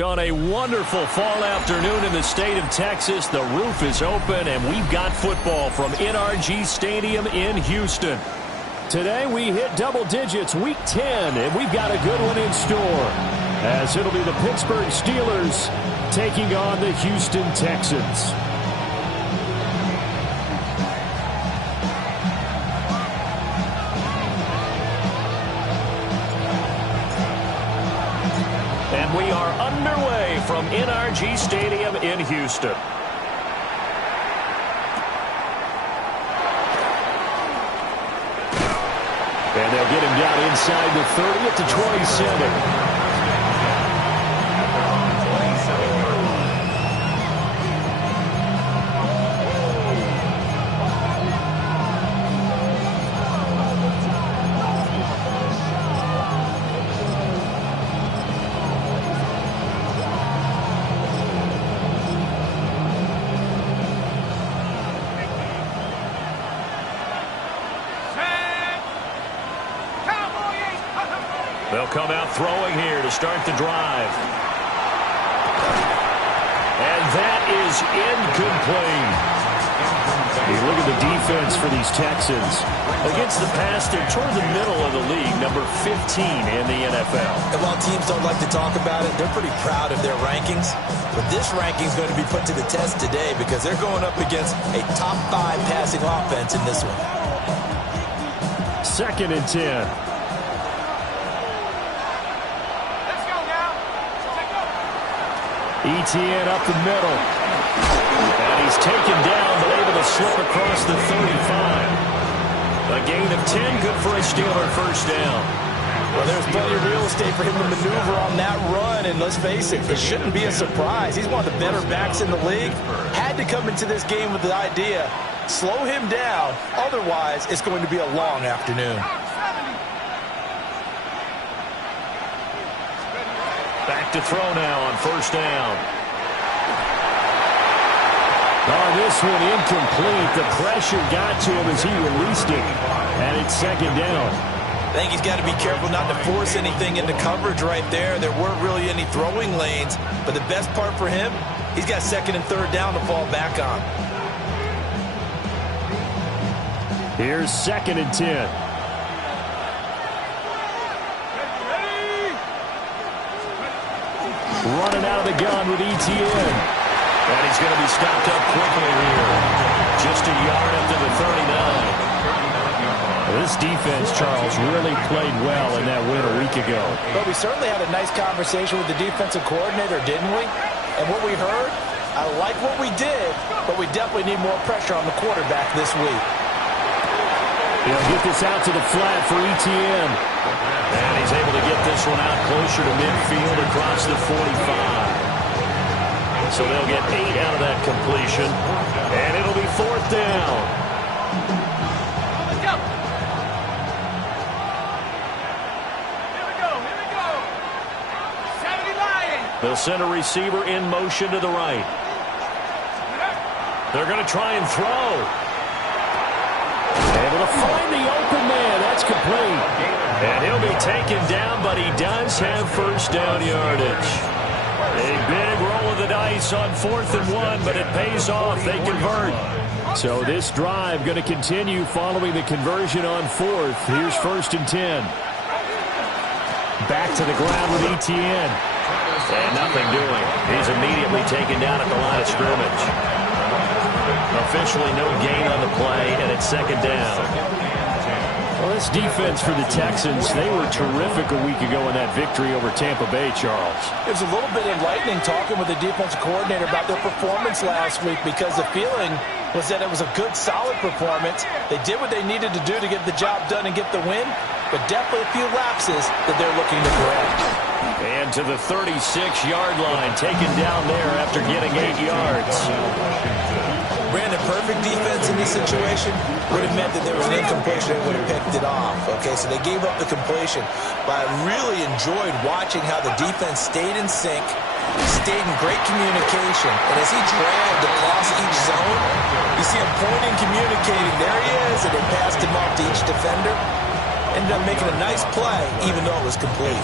On a wonderful fall afternoon in the state of Texas, the roof is open and we've got football from NRG Stadium in Houston. Today we hit double digits, week 10, and we've got a good one in store, as it'll be the Pittsburgh Steelers taking on the Houston Texans. And we are underway from NRG Stadium in Houston. And they'll get him down inside the 30 at the 27. They'll come out throwing here to start the drive. And that is incomplete. You look at the defense for these Texans. Against the pass, they're toward the middle of the league, number 15 in the NFL. And while teams don't like to talk about it, they're pretty proud of their rankings. But this ranking is going to be put to the test today because they're going up against a top 5 passing offense in this one. 2nd and 10. Etienne up the middle. And he's taken down, but able to slip across the 35. A gain of 10, good for a Steeler first down. Well, there's plenty of real estate for him to maneuver on that run, and let's face it, it shouldn't be a surprise. He's one of the better backs in the league. Had to come into this game with the idea, slow him down, otherwise it's going to be a long afternoon. Back to throw now on first down. Oh, this one incomplete. The pressure got to him as he released it. And it's 2nd down. I think he's got to be careful not to force anything into coverage right there. There weren't really any throwing lanes. But the best part for him, he's got 2nd and 3rd down to fall back on. Here's 2nd and 10. Running out of the gun with Etienne. And he's going to be stopped up quickly here. Just a yard up to the 39. This defense, Charles, really played well in that win a week ago. Well, we certainly had a nice conversation with the defensive coordinator, didn't we? And what we heard, I like what we did, but we definitely need more pressure on the quarterback this week. He'll get this out to the flat for Etienne. And he's able to get this one out closer to midfield across the 45. So they'll get 8 out of that completion. And it'll be 4th down. Let's go. Here we go. Here we go. 70 Lions. They'll send a receiver in motion to the right. They're going to try and throw. Able to find the open man. That's complete. And he'll be taken down, but he does have first down yardage. A big roll of the dice on 4th and 1, but it pays off. They convert. So this drive going to continue following the conversion on 4th. Here's 1st and 10. Back to the ground with Etienne. And nothing doing. He's immediately taken down at the line of scrimmage. Officially no gain on the play, and it's 2nd down. Well, this defense for the Texans, they were terrific a week ago in that victory over Tampa Bay, Charles. It was a little bit enlightening talking with the defensive coordinator about their performance last week because the feeling was that it was a good, solid performance. They did what they needed to do to get the job done and get the win, but definitely a few lapses that they're looking to correct. And to the 36-yard line, taken down there after getting 8 yards. Brandon, perfect defense in this situation would have meant that there was an incompletion and would have picked it off. Okay, so they gave up the completion. But I really enjoyed watching how the defense stayed in sync, stayed in great communication. And as he dragged across each zone, you see him pointing, communicating. There he is, and they passed him off to each defender. Ended up making a nice play, even though it was complete.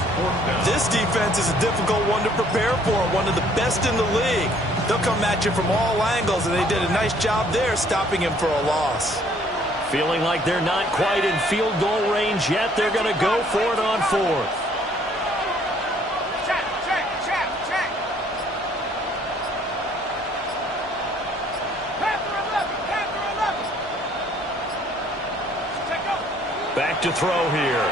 This defense is a difficult one to prepare for, one of the best in the league. They'll come at you from all angles, and they did a nice job there stopping him for a loss. Feeling like they're not quite in field goal range yet. They're going to go for it on fourth. Check. Panther 11. Check up. Back to throw here.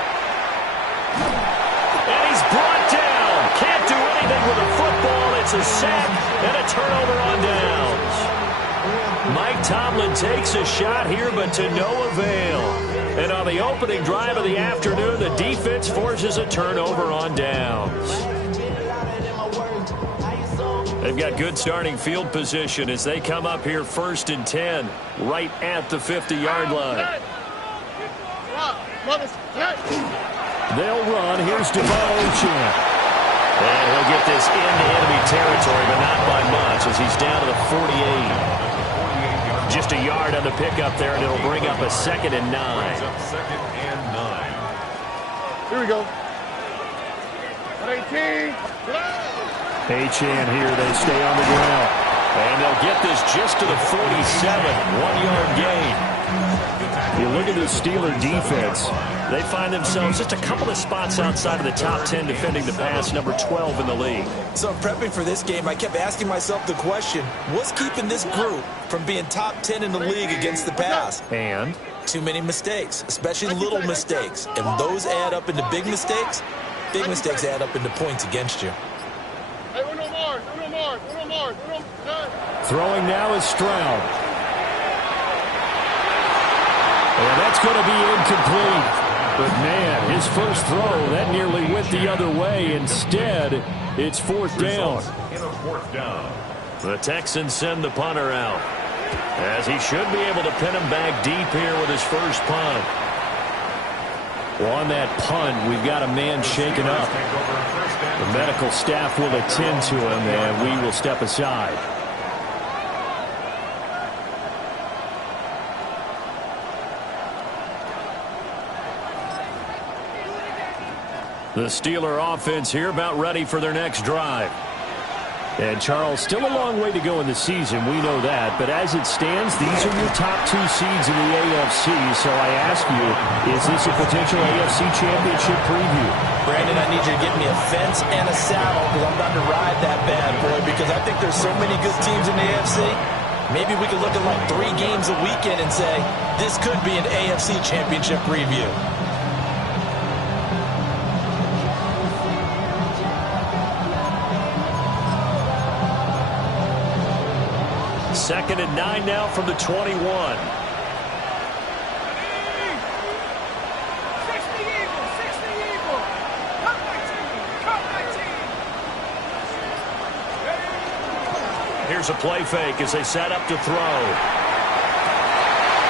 And he's brought down. Can't do anything with a football. It's a sack and a turnover on downs. Mike Tomlin takes a shot here, but to no avail. And on the opening drive of the afternoon, the defense forces a turnover on downs. They've got good starting field position as they come up here 1st and 10, right at the 50-yard line. They'll run. Here's Devotion. And he'll get this into enemy territory, but not by much as he's down to the 48. Just a yard on the pickup there, and it'll bring up a 2nd and 9. Here we go. 18. Achane here. They stay on the ground. And they'll get this just to the 47. 1-yard gain. You look at the Steeler defense. They find themselves just a couple of spots outside of the top 10 defending the pass, number 12 in the league. So prepping for this game, I kept asking myself the question, what's keeping this group from being top 10 in the league against the pass? And? Too many mistakes, especially little mistakes. And those add up into big mistakes. Big mistakes add up into points against you. Throwing now is Stroud. And that's going to be incomplete. But, man, his first throw, that nearly went the other way. Instead, it's 4th down. The Texans send the punter out, as he should be able to pin him back deep here with his first punt. Well, on that punt, we've got a man shaken up. The medical staff will attend to him, and we will step aside. The Steeler offense here about ready for their next drive. And, Charles, still a long way to go in the season. We know that. But as it stands, these are your top 2 seeds in the AFC. So I ask you, is this a potential AFC championship preview? Brandon, I need you to get me a fence and a saddle because I'm about to ride that bad boy because I think there's so many good teams in the AFC. Maybe we could look at like 3 games a weekend and say, this could be an AFC championship preview. 2nd and 9 now from the 21. 60 Eagle. Cut my team. Here's a play fake as they set up to throw.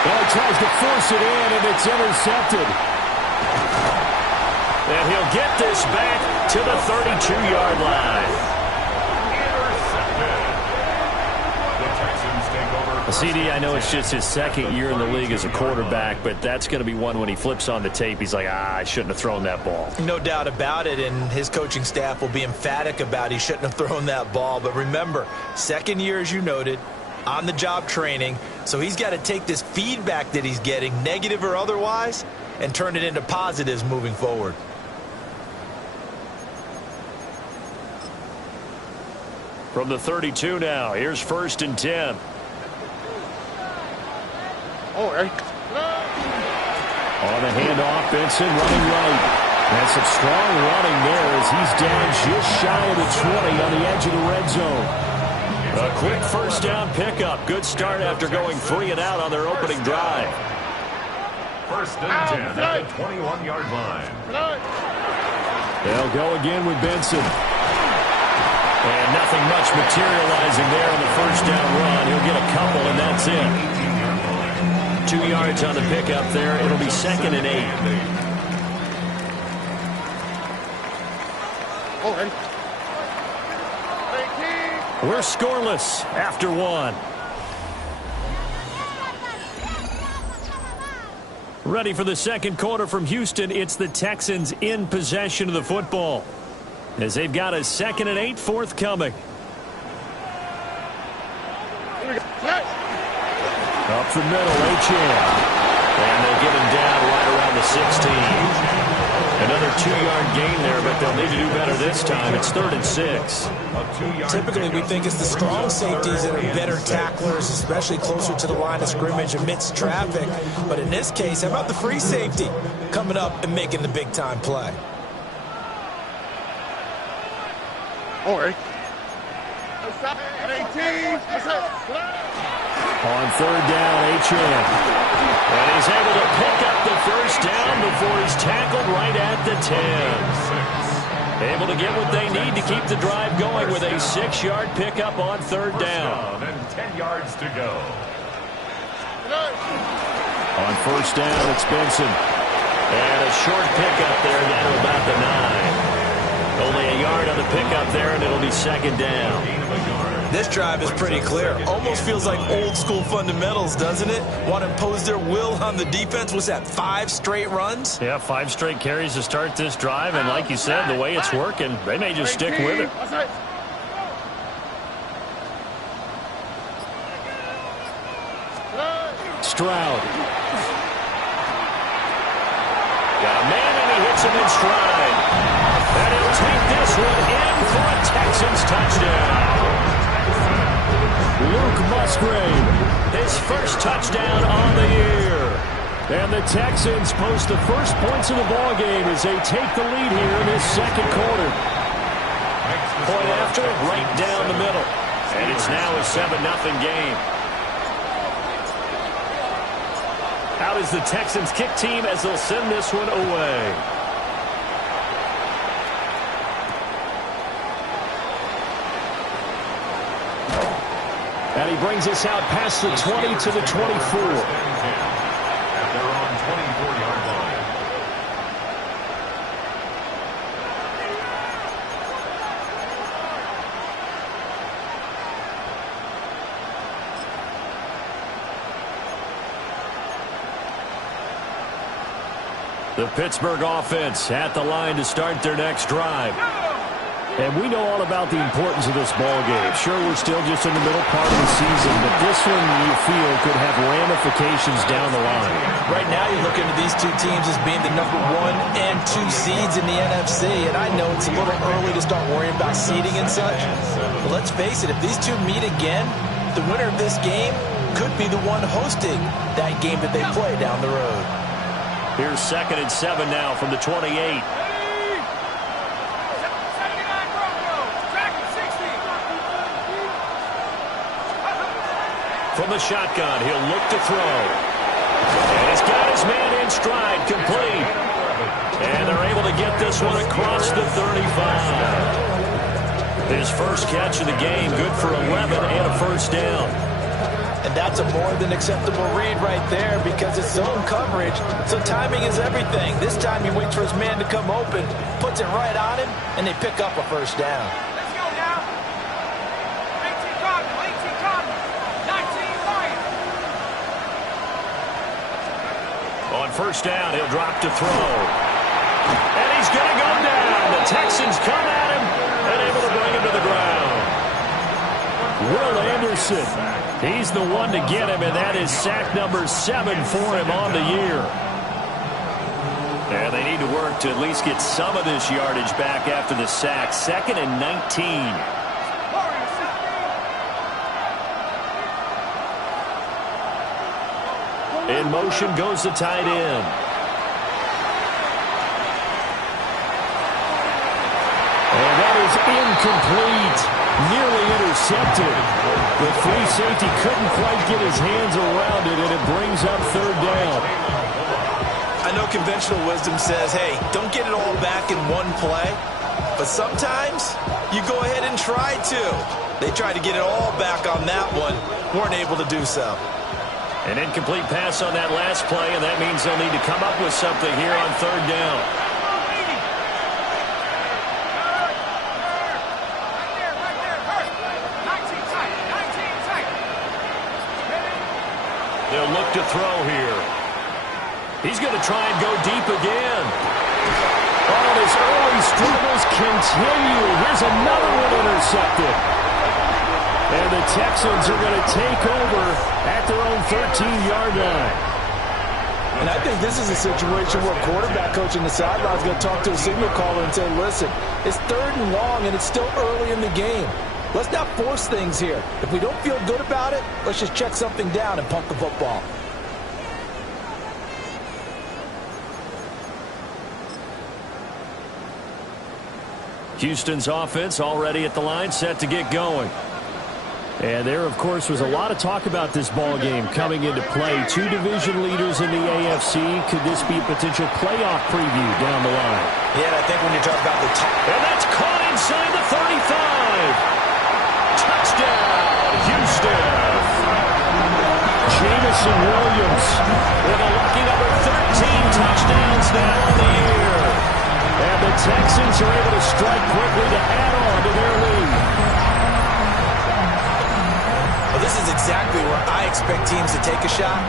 Well, he tries to force it in, and it's intercepted. And he'll get this back to the 32-yard line. CD, I know it's just his 2nd year in the league as a quarterback, but that's going to be one when he flips on the tape. He's like, I shouldn't have thrown that ball. No doubt about it, and his coaching staff will be emphatic about he shouldn't have thrown that ball. But remember, 2nd year, as you noted, on-the-job training, so he's got to take this feedback that he's getting, negative or otherwise, and turn it into positives moving forward. From the 32 now, here's 1st and 10. Oh, hey. On the handoff, Benson running right. And some strong running there as he's down just shy of the 20 on the edge of the red zone. A quick 1st down pickup. Good start after going 3 and out on their opening drive. 1st and 10 at the 21-yard line. They'll go again with Benson. And nothing much materializing there on the 1st down run. He'll get a couple, and that's it. 2 yards on the pickup there. It'll be 2nd and 8. We're scoreless after 1. Ready for the second quarter from Houston. It's the Texans in possession of the football as they've got a 2nd and 8 forthcoming. Up the middle, Achane. And they get him down right around the 16. Another 2-yard gain there, but they'll need to do better this time. It's 3rd and 6. Typically, we think it's the strong safeties that are better tacklers, especially closer to the line of scrimmage amidst traffic. But in this case, how about the free safety coming up and making the big-time play? On 3rd down, Achane. And he's able to pick up the first down before he's tackled right at the 10. Able to get what they need to keep the drive going with a 6-yard pickup on 3rd down. And 10 yards to go. On 1st down, it's Benson. And a short pickup there down to about the 9. Only a yard on the pickup there, and it'll be 2nd down. This drive is pretty clear. Almost feels like old-school fundamentals, doesn't it? Want to impose their will on the defense. Was that 5 straight runs? Yeah, 5 straight carries to start this drive, and like you said, the way it's working, they may just stick with it. Stroud. Got a man, and he hits him in stride. And he'll take this one in for a Texans touchdown. Luke Musgrave, his first touchdown on the year. And the Texans post the first points of the ballgame as they take the lead here in this second quarter. Point after, right down the middle. And it's now a 7-0 game. Out is the Texans kick team as they'll send this one away. And he brings us out past the 20 to the 24. They're on 24-yard line. The Pittsburgh offense at the line to start their next drive. And we know all about the importance of this ball game. Sure, we're still just in the middle part of the season, but this one you feel could have ramifications down the line. Right now you're looking at these two teams as being the number 1 and 2 seeds in the NFC, and I know it's a little early to start worrying about seeding and such. But let's face it, if these two meet again, the winner of this game could be the one hosting that game that they play down the road. Here's 2nd and 7 now from the 28. From the shotgun, he'll look to throw. And he's got his man in stride, complete. And they're able to get this one across the 35. His first catch of the game, good for 11 and a first down. And that's a more than acceptable read right there because it's zone coverage, so timing is everything. This time he waits for his man to come open, puts it right on him, and they pick up a first down. Let's go now. 18 Cardinal, 18 Cardinal, 19 Lion. On first down, he'll drop to throw. And he's going to go down. The Texans come at him and able to bring him to the ground. Will Anderson, he's the one to get him, and that is sack number 7 for him on the year. And they need to work to at least get some of this yardage back after the sack. 2nd and 19. In motion goes the tight end. And that is incomplete. Nearly intercepted. The free safety couldn't quite get his hands around it, and it brings up 3rd down. I know conventional wisdom says, hey, don't get it all back in one play. But sometimes you go ahead and try to. They tried to get it all back on that one. Weren't able to do so. An incomplete pass on that last play, and that means they'll need to come up with something here on 3rd down. They'll look to throw here. He's going to try and go deep again. Oh, his early struggles continue. Here's another one intercepted. And the Texans are going to take over at their own 13-yard line. And I think this is a situation where quarterback coach in the sideline is going to talk to a signal caller and say, listen, it's 3rd and long and it's still early in the game. Let's not force things here. If we don't feel good about it, let's just check something down and pump the football. Houston's offense already at the line, set to get going. And there, of course, was a lot of talk about this ball game coming into play. 2 division leaders in the AFC. Could this be a potential playoff preview down the line? Yeah, and I think when you talk about the top... And that's caught inside the 35. Touchdown, Houston. Jamison Williams with a lucky number 13 touchdowns now on the year. And the Texans are able to strike quickly to add on to their lead. Well, this is exactly where I expect teams to take a shot.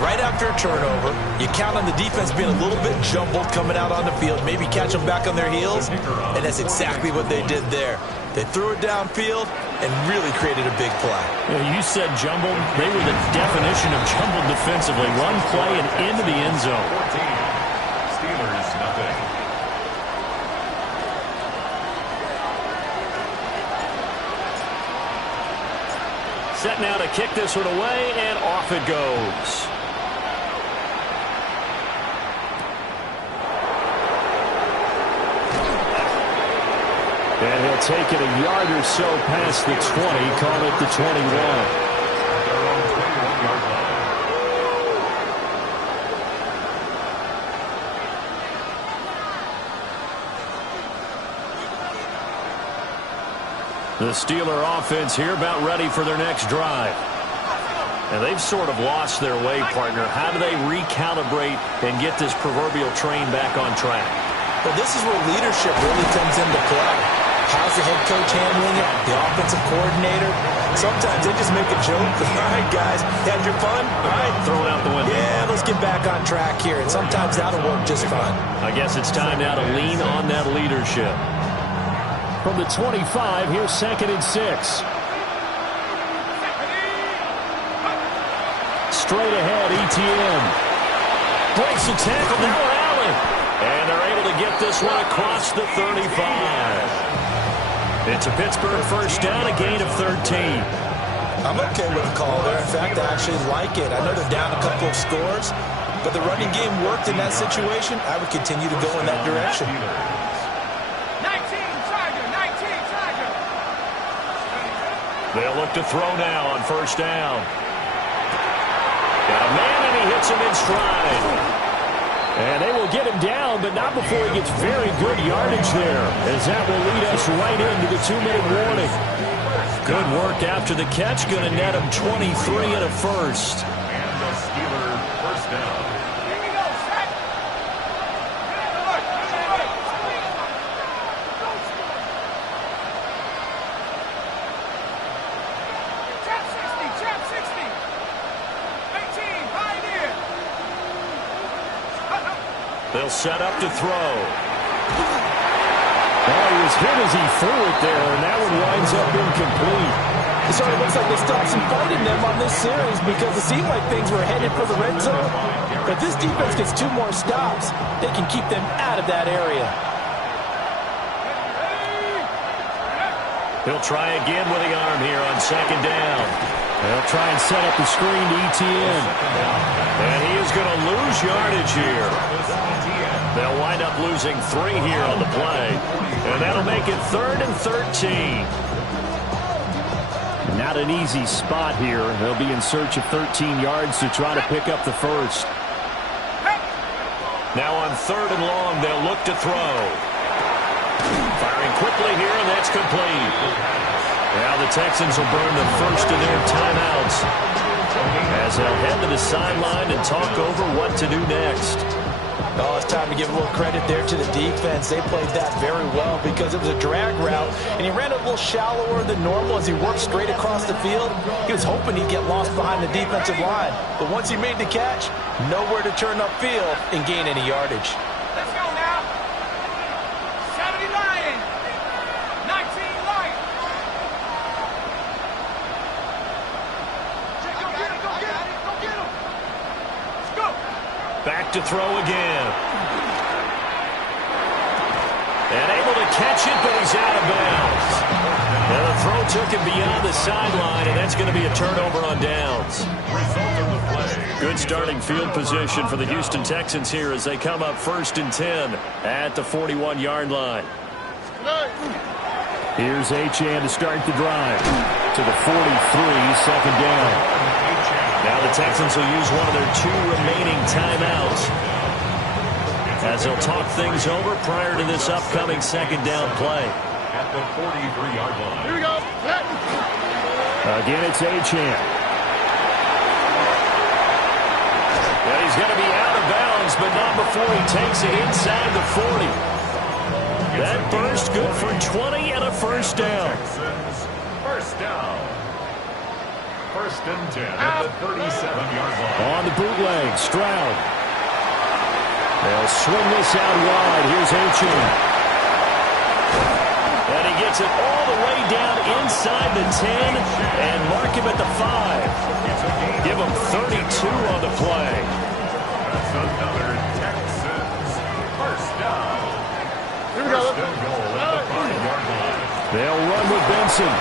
Right after a turnover, you count on the defense being a little bit jumbled coming out on the field, maybe catch them back on their heels, and that's exactly what they did there. They threw it downfield and really created a big play. You said jumbled. They were the definition of jumbled defensively. Run play and into the end zone. 14. Steelers, nothing. Set now to kick this one away, and off it goes. And he'll take it a yard or so past the 20, call it the 21. The Steeler offense here about ready for their next drive. And they've sort of lost their way, partner. How do they recalibrate and get this proverbial train back on track? Well, this is where leadership really comes into play. How's the head coach handling it? The offensive coordinator? Sometimes they just make a joke. All right, guys, had your fun? All right. Throw it out the window. Yeah, let's get back on track here. And sometimes that'll work just fine. I guess it's time now to lean on that leadership. From the 25, here's 2nd and 6. Straight ahead, ETN. Breaks a tackle, now Allen. And they're able to get this one across the 35. It's a Pittsburgh first down, a gain of 13. I'm okay with the call there. In fact, I actually like it. I know they're down a couple of scores, but the running game worked in that situation. I would continue to go in that direction. 19, Tiger. They'll look to throw now on first down. Got a man, and he hits him in stride. And they will get him down, but not before he gets very good yardage there, as that will lead us right into the 2-minute warning. Good work after the catch, going to net him 23 and a first. And the Steeler first down. Here we go, set. Trap 60. 18, Pioneer. They'll set up to throw. Well, he was hit as he threw it there, and that one winds up incomplete. So it looks like they stopped some fight in them on this series because it seemed like things were headed for the red zone. But this defense gets 2 more stops. They can keep them out of that area. He'll try again with the arm here on 2nd down. They'll try and set up the screen to ETN. And he is going to lose yardage here. They'll wind up losing 3 here on the play. And that'll make it 3rd and 13. Not an easy spot here. They'll be in search of 13 yards to try to pick up the first. Now on 3rd and long, they'll look to throw. Firing quickly here, and that's complete. Now the Texans will burn the first of their timeouts as they'll head to the sideline and talk over what to do next. Oh, it's time to give a little credit there to the defense. They played that very well because it was a drag route, and he ran it a little shallower than normal as he worked straight across the field. He was hoping he'd get lost behind the defensive line, but once he made the catch, nowhere to turn upfield and gain any yardage. Let's go now. 70 Lions. 19 Lions. Go get him, go get him, go get him. Let's go. Back to throw again. And able to catch it, but he's out of bounds. Now the throw took him beyond the sideline, and that's going to be a turnover on downs. Good starting field position for the Houston Texans here as they come up 1st and 10 at the 41-yard line. Here's Achane to start the drive to the 43, 2nd down. Now the Texans will use one of their 2 remaining timeouts as they'll talk things over prior to this upcoming 2nd down play. At the 43-yard line. Here we go. Again, it's Achane. And he's going to be out of bounds, but not before he takes it inside the 40. That burst good for 20 and a 1st down. Texans, 1st down. 1st and 10 at the 37-yard line. On the bootleg, Stroud. They'll swing this out wide. Here's Achane. And he gets it all the way down inside the 10 and mark him at the 5. Give him 32 on the play. That's another Texans 1st down. Here we go. 1st and goal at the 5-yard line. They'll run with Benson.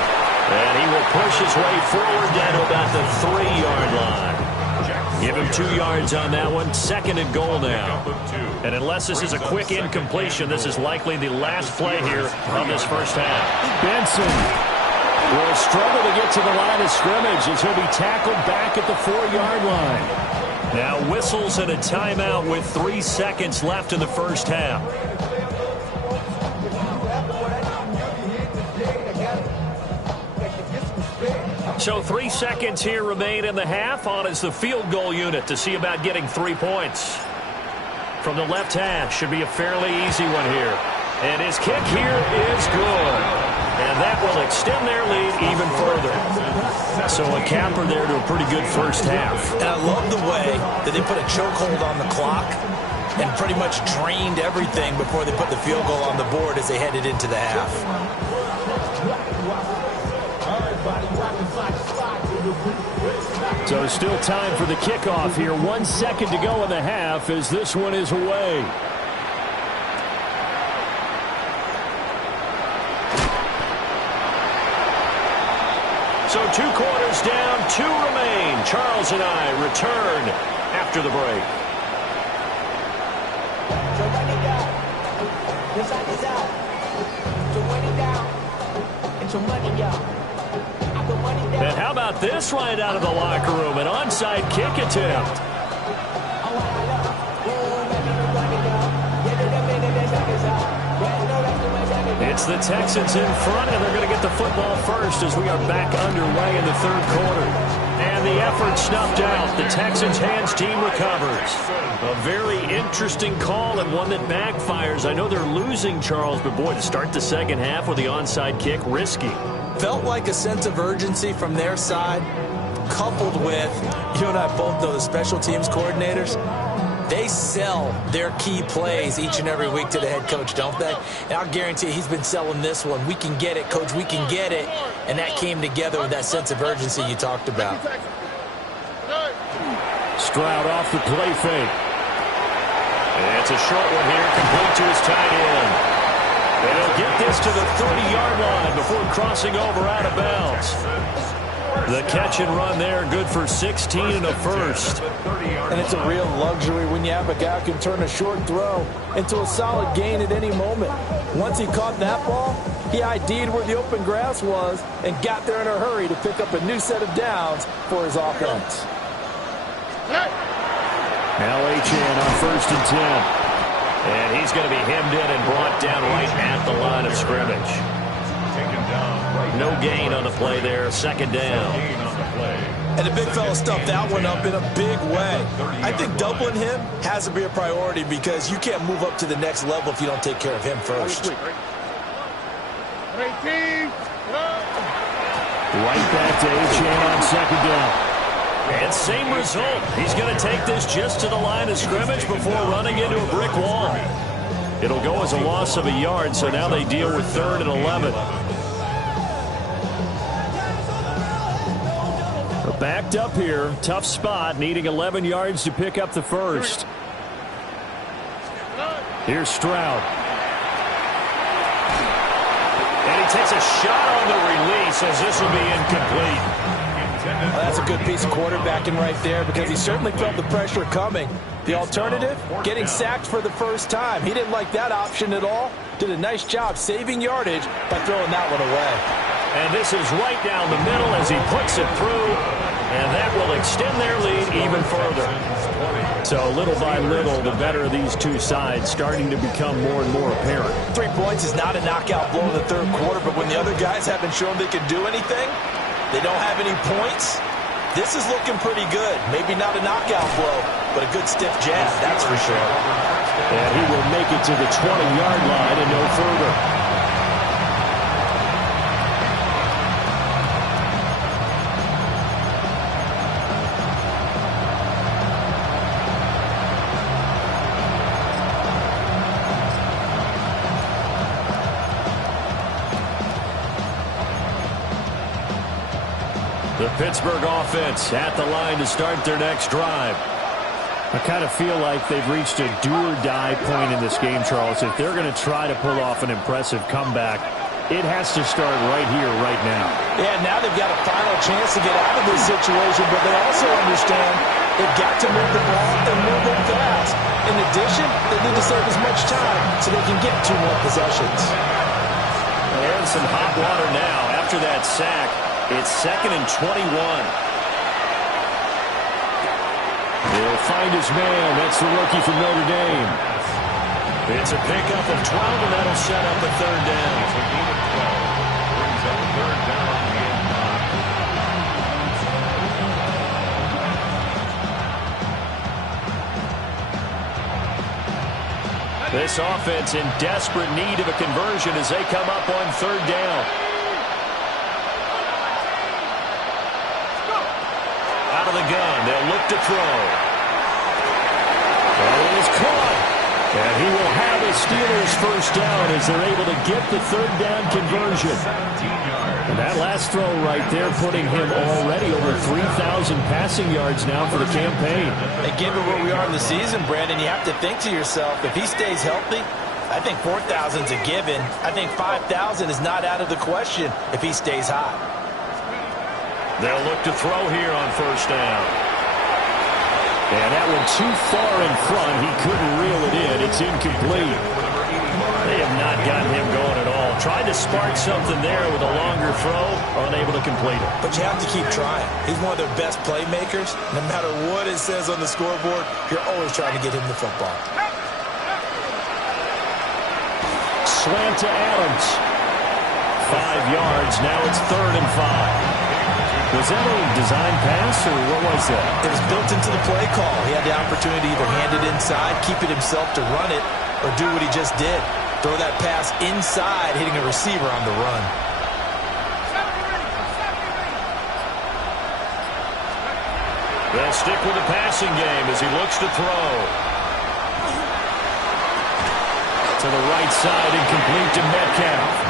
And he will push his way forward down to about the 3-yard line. Give him 2 yards on that one. 2nd and goal now. And unless this is a quick incompletion, this is likely the last play here of this 1st half. Benson will struggle to get to the line of scrimmage as he'll be tackled back at the 4-yard line. Now whistles and a timeout with 3 seconds left in the 1st half. So 3 seconds here remain in the half. On is the field goal unit to see about getting 3 points. From the left hash, should be a fairly easy one here. And his kick here is good. And that will extend their lead even further. So a capper there to a pretty good 1st half. And I love the way that they put a chokehold on the clock and pretty much drained everything before they put the field goal on the board as they headed into the half. So still time for the kickoff here. 1 second to go in the half as this one is away. So 2 quarters down, 2 remain. Charles and I return after the break. And how about this right out of the locker room? An onside kick attempt. It's the Texans in front, and they're going to get the football first as we are back underway in the 3rd quarter. And the effort snuffed out. The Texans' hands team recovers. A very interesting call and one that backfires. I know they're losing, Charles, but boy, to start the 2nd half with the onside kick, risky. Felt like a sense of urgency from their side, coupled with, you and I both know the special teams coordinators, they sell their key plays each and every week to the head coach, don't they? And I'll guarantee you he's been selling this one. We can get it, coach, we can get it. And that came together with that sense of urgency you talked about. Stroud off the play fake. And it's a short one here, complete to his tight end. And he'll get this to the 30-yard line before crossing over out of bounds. The catch and run there, good for 16 and a 1st. And it's a real luxury when you have a guy who can turn a short throw into a solid gain at any moment. Once he caught that ball, he ID'd where the open grass was and got there in a hurry to pick up a new set of downs for his offense. Now Achane on 1st and 10. And he's going to be hemmed in and brought down right at the line of scrimmage. No gain on the play there, 2nd down. And the big fella stuffed that one up in a big way. I think doubling him has to be a priority because you can't move up to the next level if you don't take care of him first. Right back to A-Chain on second down. And same result. He's going to take this just to the line of scrimmage before running into a brick wall. It'll go as a loss of a yard, so now they deal with 3rd and 11. Backed up here, tough spot, needing 11 yards to pick up the first. Here's Stroud. And he takes a shot on the release as this will be incomplete. Well, that's a good piece of quarterbacking right there because he certainly felt the pressure coming. The alternative, getting sacked for the first time. He didn't like that option at all. Did a nice job saving yardage by throwing that one away. And this is right down the middle as he puts it through, and that will extend their lead even further. So little by little, the better of these two sides starting to become more and more apparent. 3 points is not a knockout blow in the third quarter, but when the other guys haven't shown they can do anything, they don't have any points, this is looking pretty good. Maybe not a knockout blow, but a good stiff jab, that's for sure. And he will make it to the 20-yard line and no further. The Pittsburgh offense at the line to start their next drive. I kind of feel like they've reached a do-or-die point in this game, Charles. If they're going to try to pull off an impressive comeback, it has to start right here, right now. Yeah, now they've got a final chance to get out of this situation, but they also understand they've got to move the ball and move it fast. In addition, they need to save as much time so they can get 2 more possessions. They're in some hot water now after that sack. It's 2nd and 21. He'll find his man. That's the rookie from Notre Dame. It's a pickup of 12, and that'll set up a 3rd down. Brings up a 3rd down and 9. This offense in desperate need of a conversion as they come up on 3rd down. Out of the gun, they'll look to throw. And it is caught. And he will have a Steelers first down as they're able to get the 3rd down conversion. And that last throw right there putting him already over 3,000 passing yards now for the campaign. And given where we are in the season, Brandon, you have to think to yourself, if he stays healthy, I think 4,000 is a given. I think 5,000 is not out of the question if he stays hot. They'll look to throw here on 1st down. And that one too far in front. He couldn't reel it in. It's incomplete. They have not gotten him going at all. Tried to spark something there with a longer throw, unable to complete it. But you have to keep trying. He's one of their best playmakers. No matter what it says on the scoreboard, you're always trying to get him the football. Slant to Adams. 5 yards. Now it's 3rd and 5. Was that a design pass, or what was that? It was built into the play call. He had the opportunity to either hand it inside, keep it himself to run it, or do what he just did. Throw that pass inside, hitting a receiver on the run. They'll stick with the passing game as he looks to throw. To the right side and complete to Metcalf.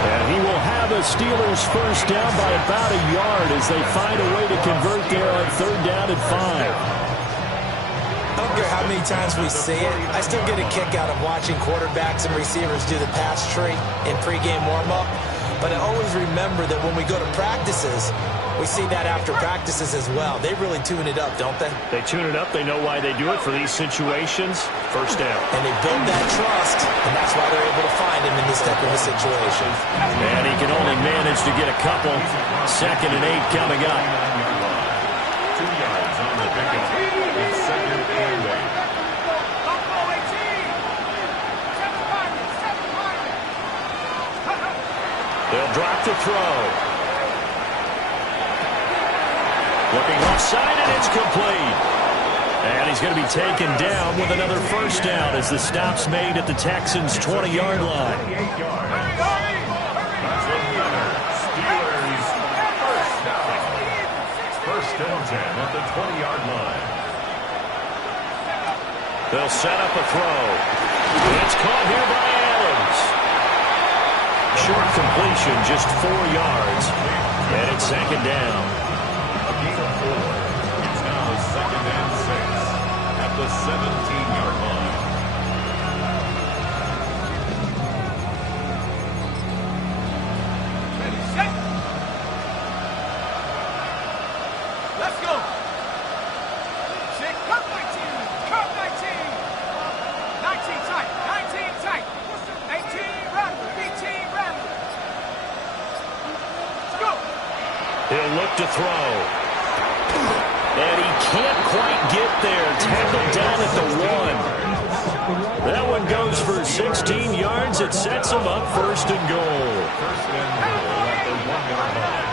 And he will have a Steelers first down by about a yard as they find a way to convert there on 3rd down and 5. I don't care how many times we see it. I still get a kick out of watching quarterbacks and receivers do the pass tree in pregame warm-up. But I always remember that when we go to practices, we see that after practices as well. They really tune it up, don't they? They tune it up. They know why they do it for these situations. First down. And they build that trust, and that's why they're able to find him in this type of a situation. And he can only manage to get a couple. 2nd and 8 coming up. 2 yards on the pickup. It's 2nd and 8. They'll drop the throw. Looking offside, and it's complete. And he's going to be taken down with another first down as the stop's made at the Texans' 20-yard line. 28 yards. That's another Steelers first down. First and 10 at the 20-yard line. They'll set up a throw. It's caught here by Adams. Short completion, just 4 yards. And it's second down. A gain of 4. It's now second and 6 at the 17-yard line. Ready, set. Let's go. Shake, cut 19. Cut 19. 19 tight. 19 tight. 18 rattle. 18 rattle. Let's go. He'll look to throw. And he can't quite get there. Tackled down at the 1. That one goes for 16 yards. It sets him up first and goal. First and goal at the 1-yard line.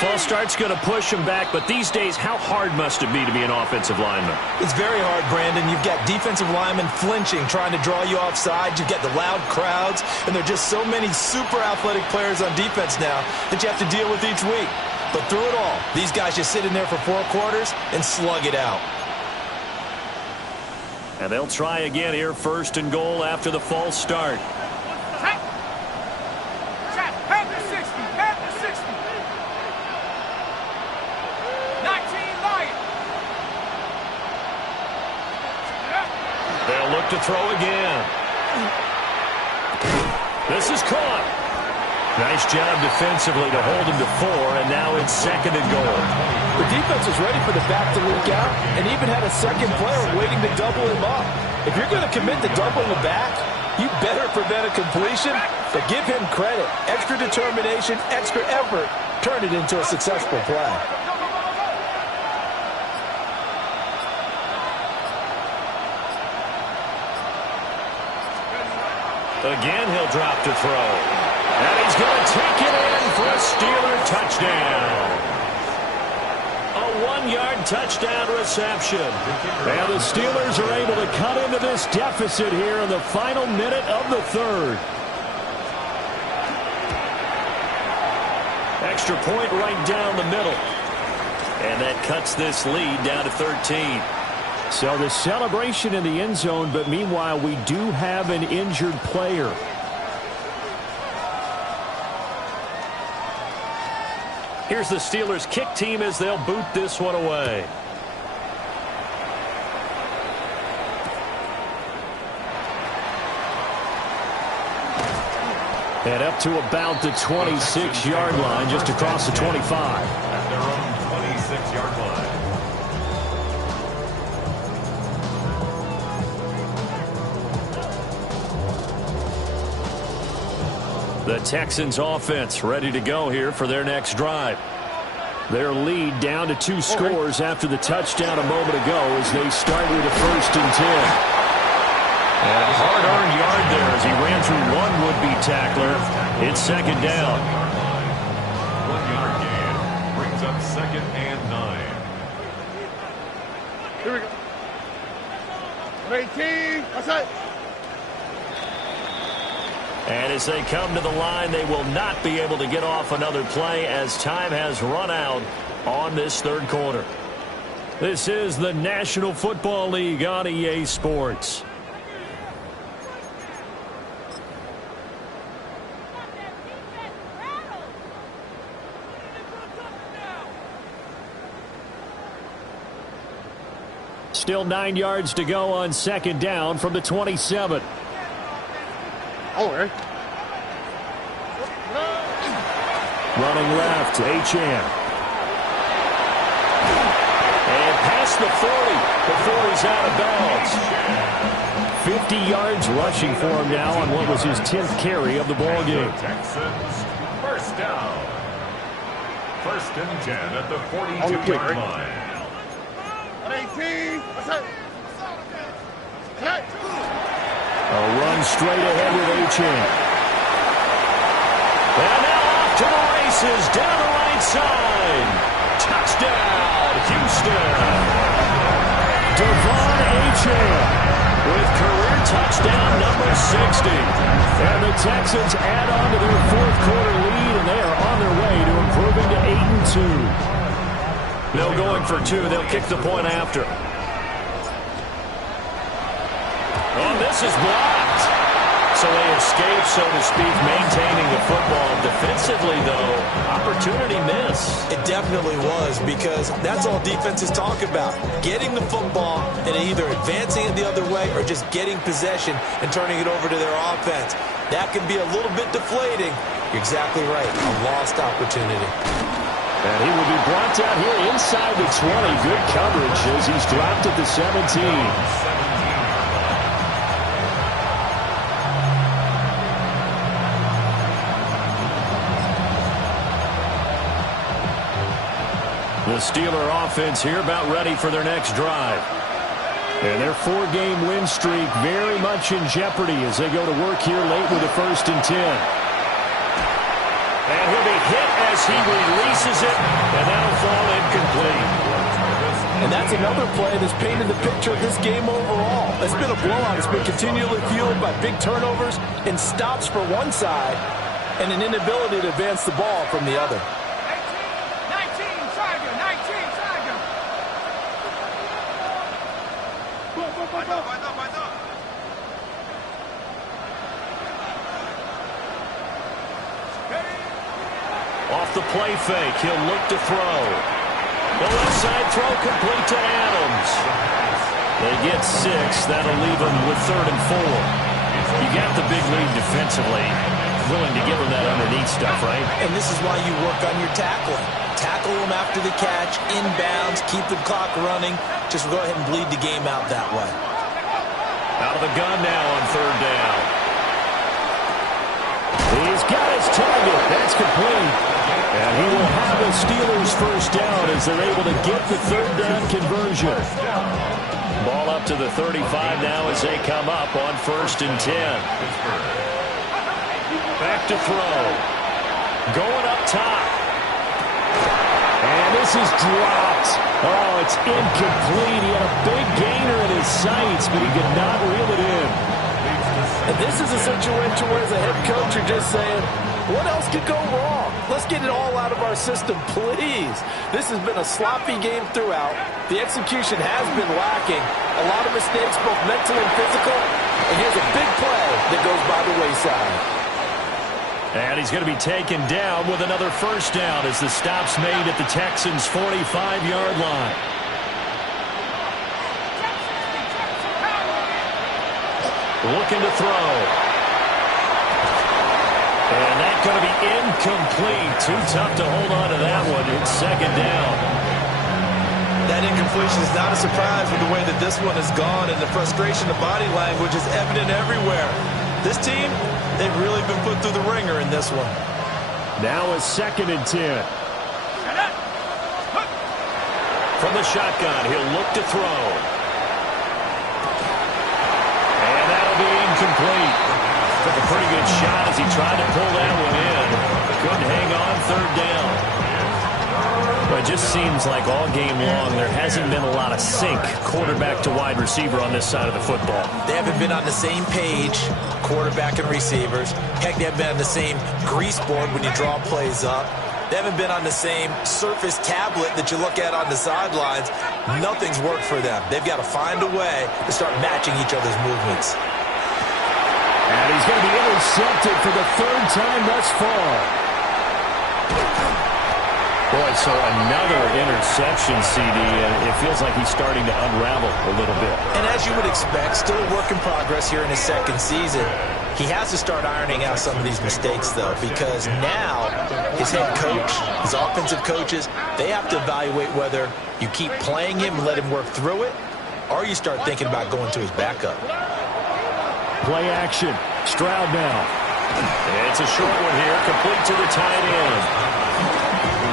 False start's going to push him back, but these days, how hard must it be to be an offensive lineman? It's very hard, Brandon. You've got defensive linemen flinching, trying to draw you offside. You've got the loud crowds, and there are just so many super athletic players on defense now that you have to deal with each week. But through it all, these guys just sit in there for 4 quarters and slug it out. And they'll try again here, first and goal after the false start. They'll look to throw again. This is caught. Nice job defensively to hold him to 4, and now it's second and goal. The defense was ready for the back to leak out and even had a second player waiting to double him up. If you're going to commit to doubling the back, you better prevent a completion, but give him credit. Extra determination, extra effort, turn it into a successful play. Again, he'll drop to throw. And he's going to take it in for a Steeler touchdown. A 1-yard touchdown reception. And the Steelers are able to cut into this deficit here in the final minute of the third. Extra point right down the middle. And that cuts this lead down to 13. So the celebration in the end zone, but meanwhile we do have an injured player. Here's the Steelers kick team as they'll boot this one away. And up to about the 26-yard line, just across the 25. At their own 26-yard line. The Texans offense ready to go here for their next drive. Their lead down to 2 scores after the touchdown a moment ago as they start with a first and 10. And a hard-earned yard there as he ran through one would-be tackler. It's second down. 1-yard gain brings up second and 9. Here we go. 18. That's it. And as they come to the line, they will not be able to get off another play as time has run out on this third quarter. This is the National Football League on EA Sports. Still 9 yards to go on second down from the 27. Running left, H.M. And past the 40 before he's out of bounds. 50 yards rushing for him now on what was his 10th carry of the ball game. Texans first down. First and 10 at the 42-yard line. 18. That's it. A run going straight ahead with A-Chain. And now off to the races down the right side. Touchdown, Houston. Devon A-Chain with career touchdown number 60. And the Texans add on to their fourth quarter lead, and they are on their way to improving to 8-2. No going for two. They'll kick the point after. Oh, this is blocked. So they escape, so to speak, maintaining the football. Defensively, though, opportunity miss. It definitely was, because that's all defenses talk about. Getting the football and either advancing it the other way or just getting possession and turning it over to their offense. That can be a little bit deflating. You're exactly right. A lost opportunity. And he will be brought down here inside the 20. Good coverage as he's dropped at the 17. The Steeler offense here about ready for their next drive. And their four-game win streak very much in jeopardy as they go to work here late with a 1st and 10. And he'll be hit as he releases it, and that'll fall incomplete. And that's another play that's painted the picture of this game overall. It's been a blowout. It's been continually fueled by big turnovers and stops for one side and an inability to advance the ball from the other. 19, Tiger, 19, Tiger. Off the play fake, he'll look to throw. The left side throw complete to Adams. They get 6. That'll leave them with 3rd and 4. You got the big lead defensively. Willing to give them that underneath stuff, right? And this is why you work on your tackling. Tackle them after the catch, inbounds, keep the clock running. Just go ahead and bleed the game out that way. Out of the gun now on 3rd down. He's got his target. That's complete. And he will have the Steelers' 1st down as they're able to get the 3rd down conversion. Ball up to the 35 now as they come up on 1st and 10. Back to throw. Going up top. And this is dropped. Oh, it's incomplete. He had a big gainer in his sights, but he could not reel it in. And this is a situation where as a head coach you're just saying, what else could go wrong? Let's get it all out of our system, please. This has been a sloppy game throughout. The execution has been lacking. A lot of mistakes, both mental and physical. And here's a big play that goes by the wayside. And he's going to be taken down with another 1st down as the stop's made at the Texans' 45-yard line. Looking to throw. And that's going to be incomplete. Too tough to hold on to that one. It's 2nd down. That incompletion is not a surprise with the way that this one has gone, and the frustration of body language is evident everywhere. This team, they've really been put through the ringer in this one. Now a 2nd and 10. From the shotgun, he'll look to throw. And that'll be incomplete. Took a pretty good shot as he tried to pull that one in. Couldn't hang on 3rd down. Well, it just seems like all game long there hasn't been a lot of sync quarterback to wide receiver on this side of the football. They haven't been on the same page, quarterback and receivers. Heck, they haven't been on the same grease board when you draw plays up. They haven't been on the same Surface tablet that you look at on the sidelines. Nothing's worked for them. They've got to find a way to start matching each other's movements. And he's going to be intercepted for the 3rd time thus far. Boy, so another interception, CD, and it feels like he's starting to unravel a little bit. And as you would expect, still a work in progress here in his 2nd season. He has to start ironing out some of these mistakes, though, because now his head coach, his offensive coaches, they have to evaluate whether you keep playing him and let him work through it, or you start thinking about going to his backup. Play action. Stroud now. It's a short one here, complete to the tight end.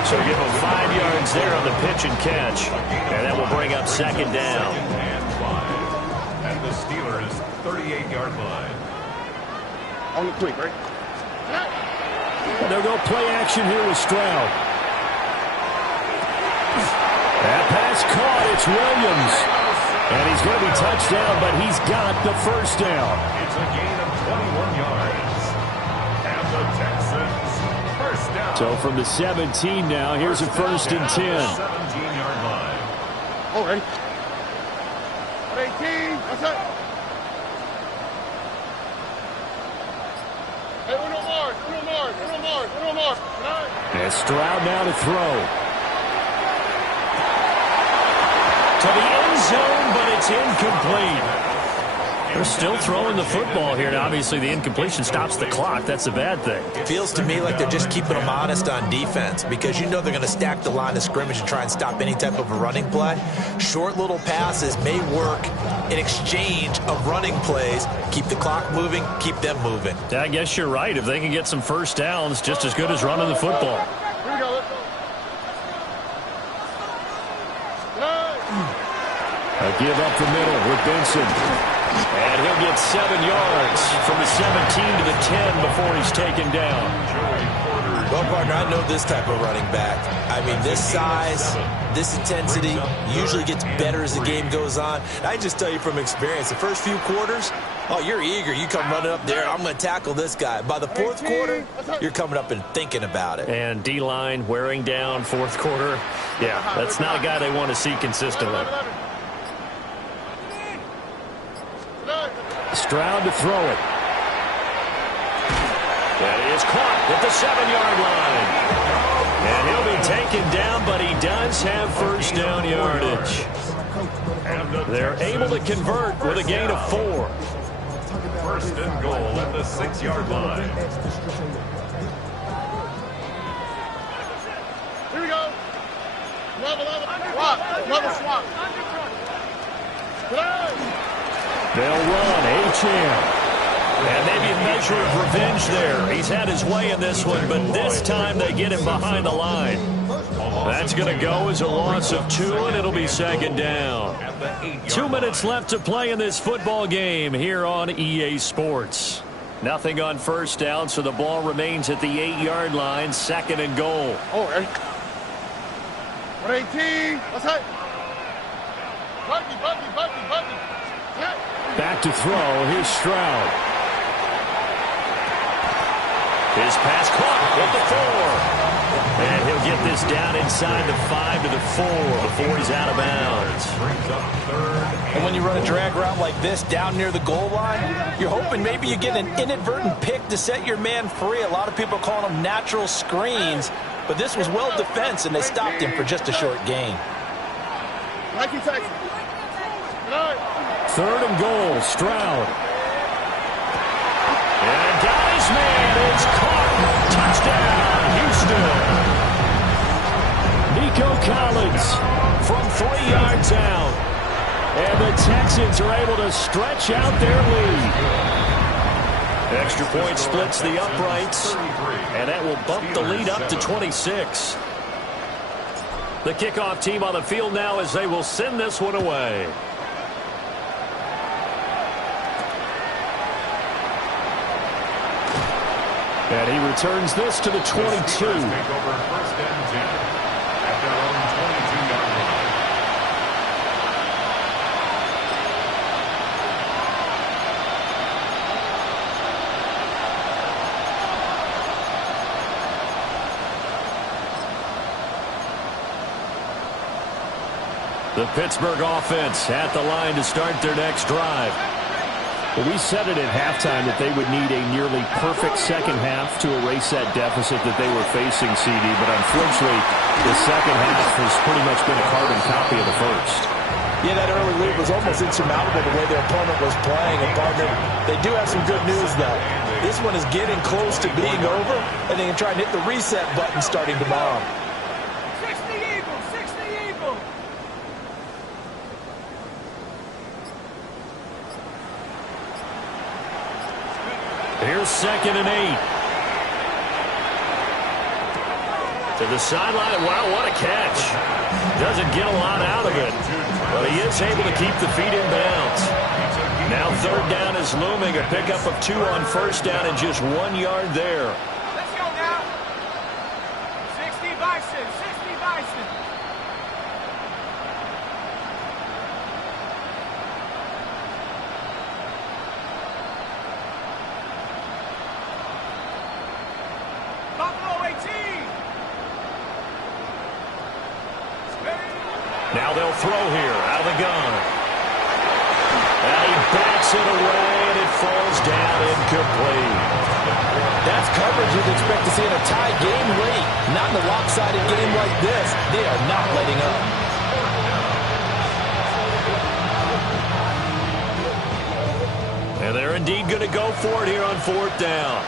So give him 5 yards there on the pitch and catch. And that will bring up 2nd down. At the Steelers' 38-yard line. On the quick, right? And they'll go play action here with Stroud. That pass caught. It's Williams. And he's going to be touched down, but he's got the first down. It's a gain of 21 yards. And the Texans, first down. So from the 17 now, here's a first and 10. 17-yard line. All right. 18. That's it. Hey, uno more. And Stroud now to throw. To the end zone, but it's incomplete. They're still throwing the football here. Now, obviously, the incompletion stops the clock. That's a bad thing. Feels to me like they're just keeping them honest on defense because you know they're going to stack the line of scrimmage and try and stop any type of a running play. Short little passes may work in exchange of running plays. Keep the clock moving, keep them moving. I guess you're right. If they can get some first downs, just as good as running the football. Here we go. Let's go. A give up the middle with Benson. And he'll get 7 yards from the 17 to the 10 before he's taken down. Well, partner, I know this type of running back. I mean, this size, this intensity usually gets better as the game goes on. I just tell you from experience, the first few quarters, oh, you're eager. You come running up there, I'm going to tackle this guy. By the fourth quarter, you're coming up and thinking about it. And D-line wearing down fourth quarter. Yeah, that's not a guy they want to see consistently. Stroud to throw it. That is caught at the 7-yard line. And he'll be taken down, but he does have first down yardage. They're able to convert with a gain of 4. First and goal at the 6-yard line. Here we go. Another swap. They'll run H.M. And maybe a measure of revenge there. He's had his way in this one, but this time they get him behind the line. That's going to go as a loss of 2, and it'll be second down. 2 minutes left to play in this football game here on EA Sports. Nothing on first down, so the ball remains at the 8-yard line, second and goal. All right. 18. Let's hit. Buggy. Back to throw. Here's Stroud. His pass caught at the 4. And he'll get this down inside the 5 to the 4 before he's out of bounds. And when you run a drag route like this down near the goal line, you're hoping maybe you get an inadvertent pick to set your man free. A lot of people call them natural screens, but this was well defense, and they stopped him for just a short gain. Nike Texas. Third and goal, Stroud. And got his man. It's caught. Touchdown, Houston. Nico Collins from 3 yards out. And the Texans are able to stretch out their lead. Extra point splits the uprights. And that will bump the lead up to 26. The kickoff team on the field now as they will send this one away. And he returns this to the 22. The Pittsburgh offense at the line to start their next drive. Well, we said it at halftime that they would need a nearly perfect second half to erase that deficit that they were facing, CD. But unfortunately, the second half has pretty much been a carbon copy of the first. Yeah, that early lead was almost insurmountable the way their opponent was playing. And, partner, they do have some good news, though. This one is getting close to being over, and they can try and hit the reset button starting tomorrow. 60 Eagles, 60 Eagles. Here's second and 8. To the sideline. Wow, what a catch. Doesn't get a lot out of it, but he is able to keep the feet in bounds. Now third down is looming. A pickup of 2 on first down and just 1 yard there. Let's go now. 60 Bison, 60 Bison. Buffalo 18. Now they'll throw here out of the gun. And he backs it away, and it falls down incomplete. That's coverage you'd expect to see in a tie game late. Not in a lopsided game like this. They are not letting up. And they're indeed going to go for it here on fourth down.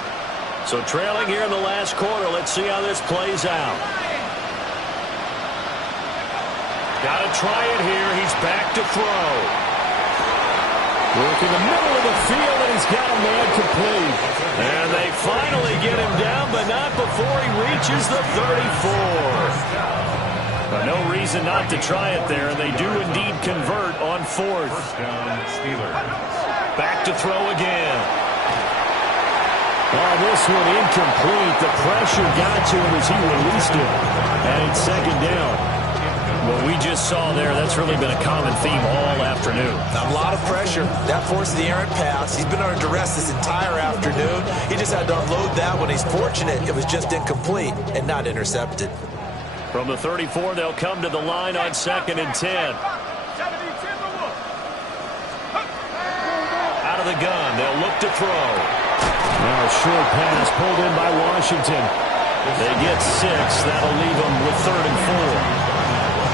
So trailing here in the last quarter. Let's see how this plays out. Got to try it here. He's back to throw. Work in the middle of the field, and he's got a man complete. And they finally get him down, but not before he reaches the 34. But no reason not to try it there, and they do indeed convert on fourth. First down, Steelers. Back to throw again. Oh, this one incomplete. The pressure got to him as he released it. And it's second down. What we just saw there, that's really been a common theme all afternoon. A lot of pressure. That forced the errant pass. He's been under duress this entire afternoon. He just had to unload that one. He's fortunate it was just incomplete and not intercepted. From the 34, they'll come to the line on 2nd and 10. Out of the gun, they'll look to throw. Now a short pass pulled in by Washington. They get 6. That'll leave them with 3rd and 4.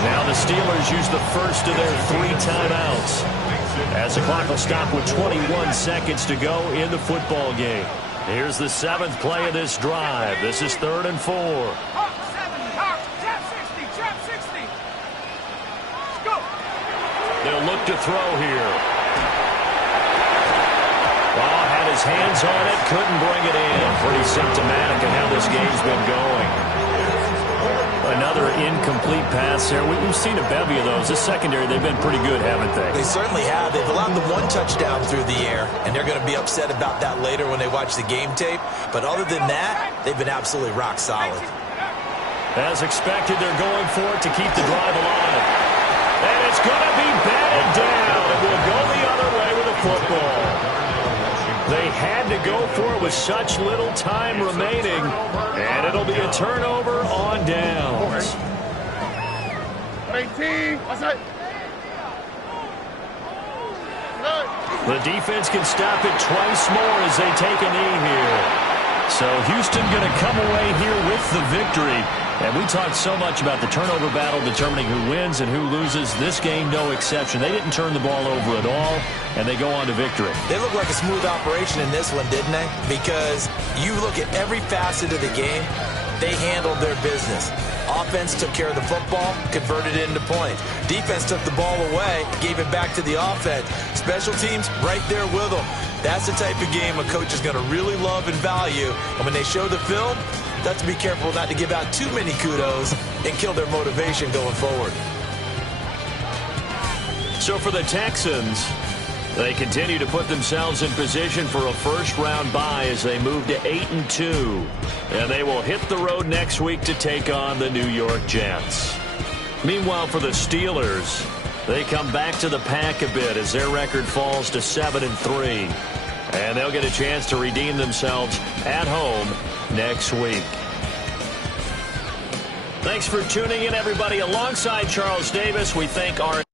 Now the Steelers use the first of their 3 timeouts as the clock will stop with 21 seconds to go in the football game. Here's the 7th play of this drive. This is 3rd and 4. They'll look to throw here. Oh, had his hands on it, couldn't bring it in. Pretty symptomatic of how this game's been going. Another incomplete pass there. We've seen a bevy of those. This secondary, they've been pretty good, haven't they? They certainly have. They've allowed the 1 touchdown through the air, and they're going to be upset about that later when they watch the game tape. But other than that, they've been absolutely rock solid. As expected, they're going for it to keep the drive alive. And it's going to be batted down. It will go the other way with the football. They had to go for it with such little time remaining, and it'll be a turnover on downs. 18. What's that? The defense can stop it twice more as they take a knee here. So Houston going to come away here with the victory. And we talked so much about the turnover battle determining who wins and who loses. This game, no exception. They didn't turn the ball over at all, and they go on to victory. They look like a smooth operation in this one, didn't they? Because you look at every facet of the game, they handled their business. Offense took care of the football, converted it into points. Defense took the ball away, gave it back to the offense. Special teams, right there with them. That's the type of game a coach is going to really love and value. And when they show the film, they have to be careful not to give out too many kudos and kill their motivation going forward. So for the Texans, they continue to put themselves in position for a first-round bye as they move to 8-2. And they will hit the road next week to take on the New York Jets. Meanwhile, for the Steelers, they come back to the pack a bit as their record falls to 7-3. And they'll get a chance to redeem themselves at home next week. Thanks for tuning in, everybody. Alongside Charles Davis, we thank our